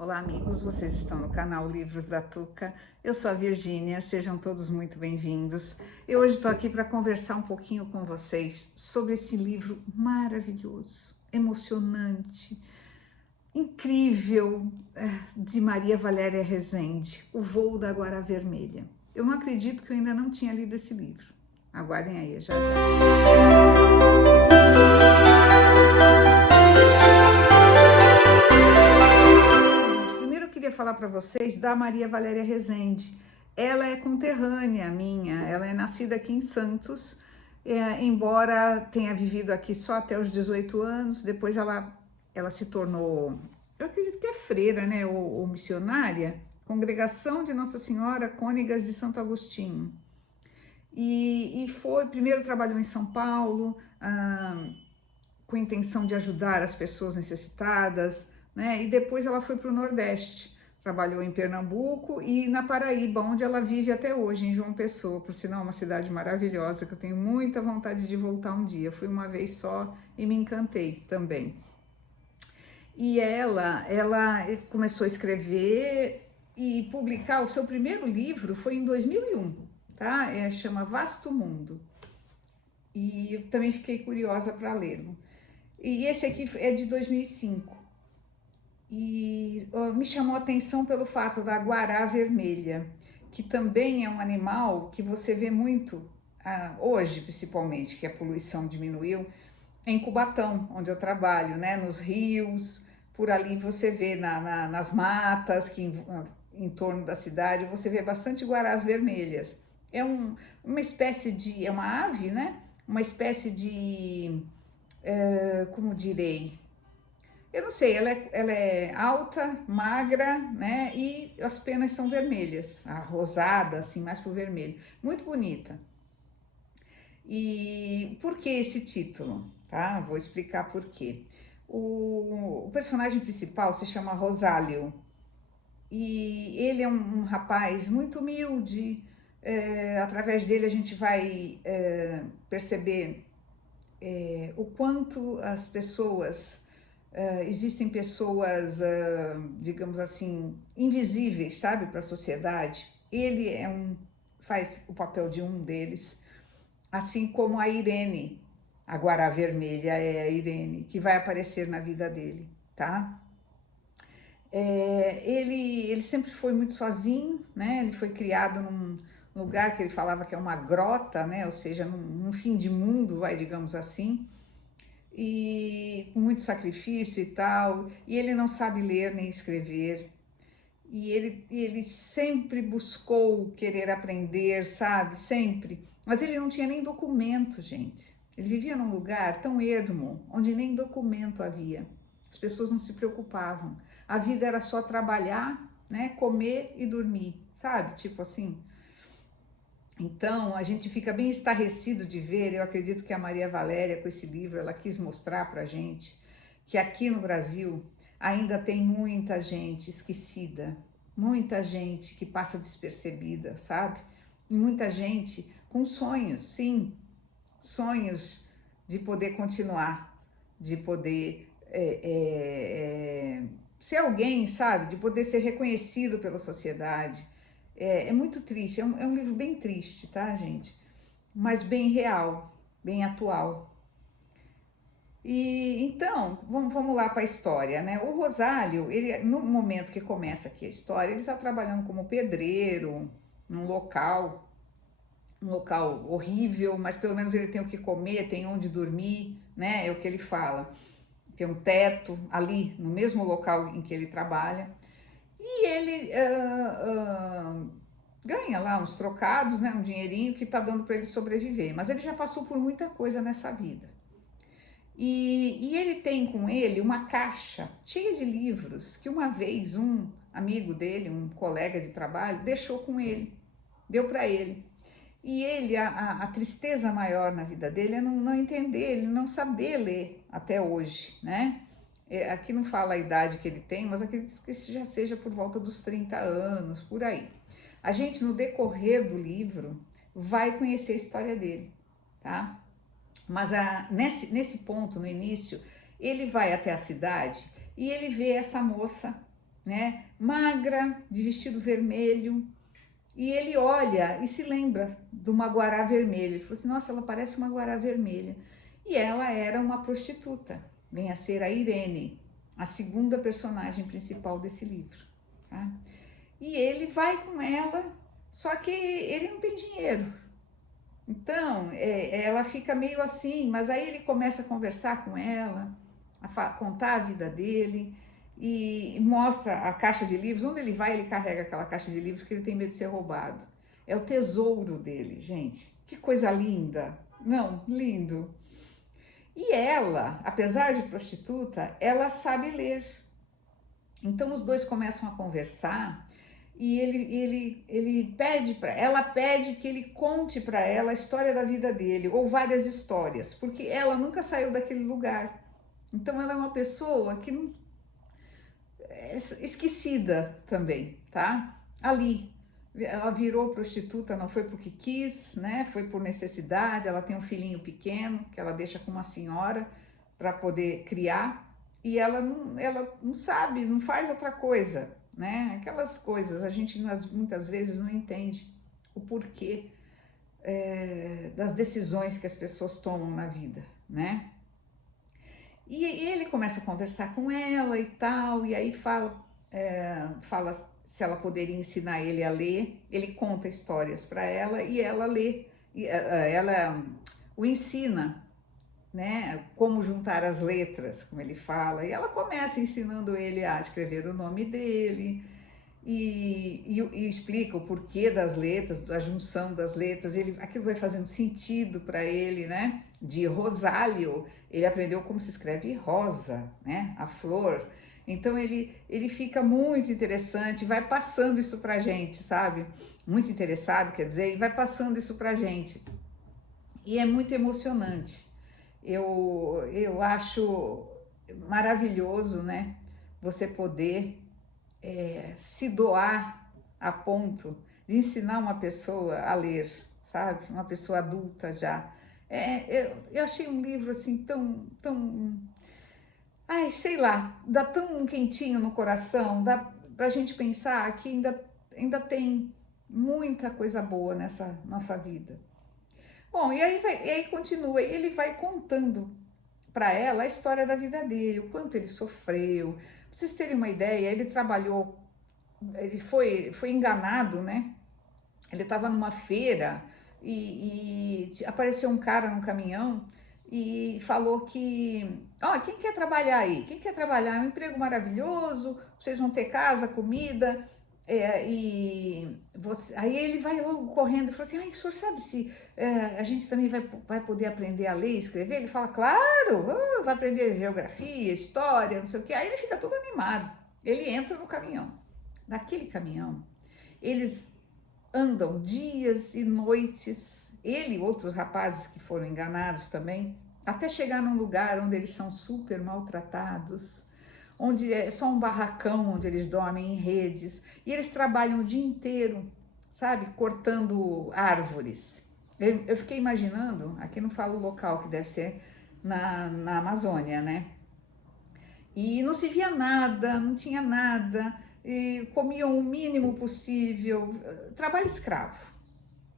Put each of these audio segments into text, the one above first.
Olá, amigos, vocês estão no canal Livros da Tuca. Eu sou a Virgínia, sejam todos muito bem-vindos. Eu hoje estou aqui para conversar um pouquinho com vocês sobre esse livro maravilhoso, emocionante, incrível, de Maria Valéria Rezende, O Voo da Guará Vermelha. Eu não acredito que eu ainda não tinha lido esse livro. Aguardem aí, já já. Primeiro eu queria falar para vocês da Maria Valéria Rezende. Ela é conterrânea minha, ela é nascida aqui em Santos, embora tenha vivido aqui só até os 18 anos, depois ela se tornou, eu acredito que é freira, né, ou missionária, Congregação de Nossa Senhora Cônegas de Santo Agostinho. Primeiro trabalhou em São Paulo, com a intenção de ajudar as pessoas necessitadas, né? E depois ela foi para o Nordeste, trabalhou em Pernambuco e na Paraíba, onde ela vive até hoje, em João Pessoa, por sinal, uma cidade maravilhosa que eu tenho muita vontade de voltar um dia. Fui uma vez só e me encantei também. E ela começou a escrever e publicar o seu primeiro livro foi em 2001, tá? Chama Vasto Mundo. E eu também fiquei curiosa para lê-lo. E esse aqui é de 2005. E me chamou a atenção pelo fato da guará vermelha, que também é um animal que você vê muito, hoje principalmente, que a poluição diminuiu, em Cubatão, onde eu trabalho, né? Nos rios, por ali você vê nas matas, em torno da cidade, você vê bastante guarás vermelhas. Uma espécie de, é uma ave, né? Uma espécie de, como direi, eu não sei, ela é alta, magra, né? E as penas são vermelhas, rosada, assim, mais pro vermelho. Muito bonita. E por que esse título? Tá? Vou explicar por quê. O personagem principal se chama Rosálio. E ele é um rapaz muito humilde. Através dele a gente vai perceber o quanto as pessoas... existem pessoas, digamos assim, invisíveis, sabe, para a sociedade. Ele faz o papel de um deles, assim como a Irene, a Guará Vermelha é a Irene, que vai aparecer na vida dele, tá? Ele sempre foi muito sozinho, né? Ele foi criado num lugar que ele falava que é uma grota, né? Ou seja, num fim de mundo, digamos assim, e com muito sacrifício e tal, e ele não sabe ler nem escrever, e ele sempre buscou querer aprender, sabe, sempre, mas ele não tinha nem documento, gente. Ele vivia num lugar tão ermo, onde nem documento havia, as pessoas não se preocupavam, a vida era só trabalhar, né, comer e dormir, sabe, tipo assim. Então, a gente fica bem estarrecido de ver, eu acredito que a Maria Valéria, com esse livro, ela quis mostrar pra gente que aqui no Brasil ainda tem muita gente esquecida, muita gente que passa despercebida, sabe? E muita gente com sonhos, sim, sonhos de poder continuar, de poder ser alguém, sabe? De poder ser reconhecido pela sociedade. É muito triste, é um livro bem triste, tá, gente? Mas bem real, bem atual. E então, vamos lá para a história, né? O Rosálio, ele, no momento que começa aqui a história, ele está trabalhando como pedreiro num local, um local horrível, mas pelo menos ele tem o que comer, tem onde dormir, né? É o que ele fala. Tem um teto ali, no mesmo local em que ele trabalha. E ele ganha lá uns trocados, né, um dinheirinho que está dando para ele sobreviver. Mas ele já passou por muita coisa nessa vida. E ele tem com ele uma caixa cheia de livros que uma vez um amigo dele, um colega de trabalho, deixou com ele, deu para ele. E ele, a tristeza maior na vida dele é não entender, ele não saber ler até hoje, né? Aqui não fala a idade que ele tem, mas acredito que já seja por volta dos 30 anos, por aí. A gente, no decorrer do livro, vai conhecer a história dele, tá? Mas nesse ponto, no início, ele vai até a cidade e ele vê essa moça, né? Magra, de vestido vermelho. E ele olha e se lembra de uma guará vermelha. Ele falou assim: nossa, ela parece uma guará vermelha. E ela era uma prostituta, vem a ser a Irene, a segunda personagem principal desse livro. Tá? E ele vai com ela, só que ele não tem dinheiro. Então, ela fica meio assim, mas aí ele começa a conversar com ela, contar a vida dele e mostra a caixa de livros. Onde ele vai, ele carrega aquela caixa de livros porque ele tem medo de ser roubado. É o tesouro dele, gente. Que coisa linda. Não, lindo. E ela, apesar de prostituta, ela sabe ler. Então os dois começam a conversar e ele pede para ela pede que ele conte para ela a história da vida dele ou várias histórias, porque ela nunca saiu daquele lugar. Então ela é uma pessoa que não, é esquecida também, tá? Ali ela virou prostituta, não foi porque quis, né? Foi por necessidade. Ela tem um filhinho pequeno que ela deixa com uma senhora para poder criar e ela não sabe, não faz outra coisa, né? Aquelas coisas a gente muitas vezes não entende o porquê das decisões que as pessoas tomam na vida, né? E ele começa a conversar com ela e tal, e aí fala se ela poderia ensinar ele a ler. Ele conta histórias para ela e ela lê, e ela o ensina, né? Como juntar as letras, como ele fala, e ela começa ensinando ele a escrever o nome dele. E explica o porquê das letras, a junção das letras, aquilo vai fazendo sentido para ele, né? De Rosário, ele aprendeu como se escreve rosa, né? A flor. Então ele fica muito interessante, vai passando isso para gente, sabe? Muito interessado, quer dizer, e vai passando isso para gente. E é muito emocionante. Eu acho maravilhoso, né? Você poder se doar a ponto de ensinar uma pessoa a ler, sabe? Uma pessoa adulta já. Eu achei um livro assim ai, sei lá, dá tão um quentinho no coração, dá pra gente pensar que ainda tem muita coisa boa nessa nossa vida. Bom, e aí continua, e ele vai contando para ela a história da vida dele, o quanto ele sofreu. Pra vocês terem uma ideia, ele foi enganado, né? Ele estava numa feira e apareceu um cara no caminhão e falou que, ó, quem quer trabalhar aí? Quem quer trabalhar? É um emprego maravilhoso, vocês vão ter casa, comida. Aí ele vai logo correndo e fala assim: ai, o senhor sabe se a gente também vai poder aprender a ler e escrever? Ele fala: claro, vai aprender geografia, história, não sei o que. Aí ele fica todo animado. Ele entra no caminhão. Naquele caminhão, eles andam dias e noites, ele e outros rapazes que foram enganados também, até chegar num lugar onde eles são super maltratados, onde é só um barracão onde eles dormem em redes, e eles trabalham o dia inteiro, sabe, cortando árvores. Eu fiquei imaginando, aqui não falo o local, que deve ser na Amazônia, né? E não se via nada, não tinha nada, e comiam o mínimo possível, trabalho escravo.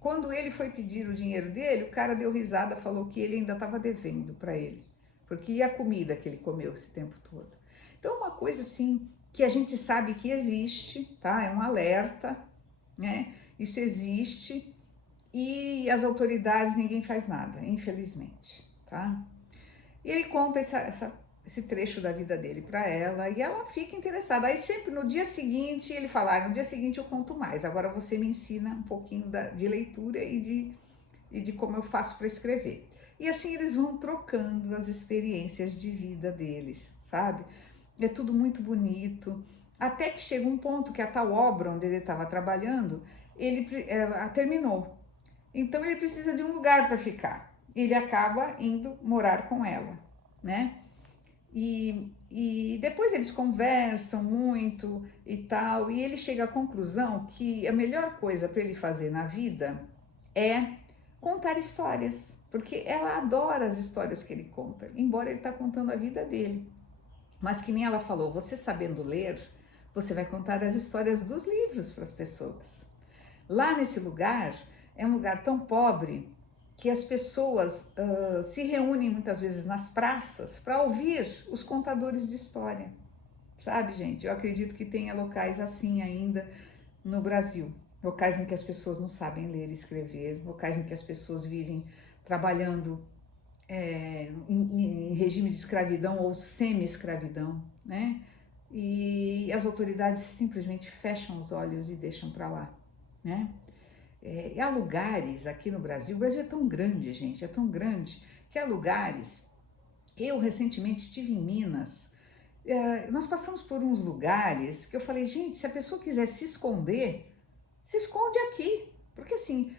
Quando ele foi pedir o dinheiro dele, o cara deu risada, falou que ele ainda estava devendo para ele, porque e a comida que ele comeu esse tempo todo. Então, uma coisa assim que a gente sabe que existe, tá? É um alerta, né? Isso existe e as autoridades, ninguém faz nada, infelizmente, tá? E ele conta esse trecho da vida dele para ela e ela fica interessada. Aí sempre no dia seguinte ele fala: no dia seguinte eu conto mais, agora você me ensina um pouquinho de leitura e de como eu faço para escrever. E assim eles vão trocando as experiências de vida deles, sabe? É tudo muito bonito, até que chega um ponto que a tal obra onde ele estava trabalhando, ela terminou. Então ele precisa de um lugar para ficar. Ele acaba indo morar com ela, né? E depois eles conversam muito e tal, e ele chega à conclusão que a melhor coisa para ele fazer na vida é contar histórias, porque ela adora as histórias que ele conta, embora ele está contando a vida dele. Mas que nem ela falou, você sabendo ler, você vai contar as histórias dos livros para as pessoas. Lá nesse lugar, é um lugar tão pobre que as pessoas se reúnem muitas vezes nas praças para ouvir os contadores de história. Sabe, gente? Eu acredito que tenha locais assim ainda no Brasil. Locais em que as pessoas não sabem ler e escrever, locais em que as pessoas vivem trabalhando em regime de escravidão ou semi-escravidão, né? E as autoridades simplesmente fecham os olhos e deixam para lá, né? E há lugares aqui no Brasil, o Brasil é tão grande, gente, é tão grande, que há lugares. Eu recentemente estive em Minas, nós passamos por uns lugares que eu falei, gente, se a pessoa quiser se esconde aqui, porque assim,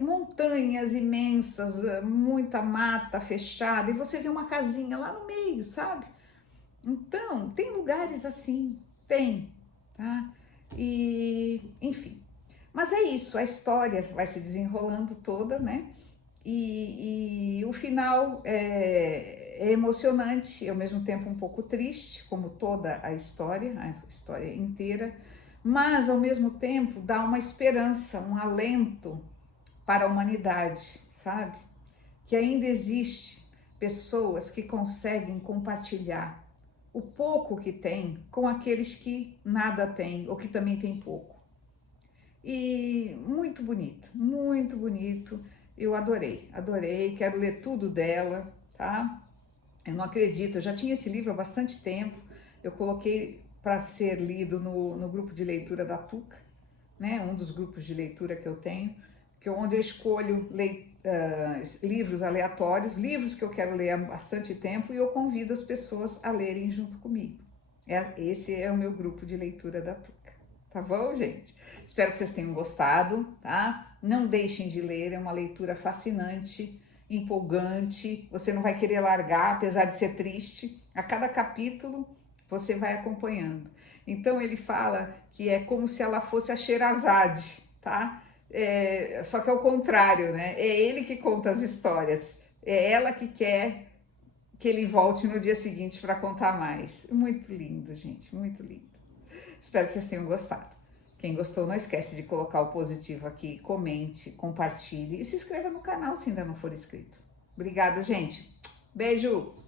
montanhas imensas, muita mata fechada, e você vê uma casinha lá no meio, sabe? Então, tem lugares assim, tem, tá? E, enfim. Mas é isso, a história vai se desenrolando toda, né? E o final é emocionante e ao mesmo tempo um pouco triste, como toda a história inteira, mas ao mesmo tempo dá uma esperança, um alento para a humanidade, sabe? Que ainda existe pessoas que conseguem compartilhar o pouco que tem com aqueles que nada têm ou que também têm pouco. E muito bonito, muito bonito. Eu adorei, quero ler tudo dela, tá? Eu não acredito, eu já tinha esse livro há bastante tempo, eu coloquei para ser lido no grupo de leitura da Tuca, né? Um dos grupos de leitura que eu tenho, onde eu escolho livros aleatórios, livros que eu quero ler há bastante tempo e eu convido as pessoas a lerem junto comigo. Esse é o meu grupo de leitura da Tuca. Tá bom, gente? Espero que vocês tenham gostado, tá? Não deixem de ler, é uma leitura fascinante, empolgante. Você não vai querer largar, apesar de ser triste. A cada capítulo você vai acompanhando. Então ele fala que é como se ela fosse a Sherazade, tá? Só que é o contrário, né? É ele que conta as histórias, é ela que quer que ele volte no dia seguinte para contar mais. Muito lindo, gente, muito lindo. Espero que vocês tenham gostado. Quem gostou, não esquece de colocar o positivo aqui, comente, compartilhe e se inscreva no canal se ainda não for inscrito. Obrigado, gente. Beijo!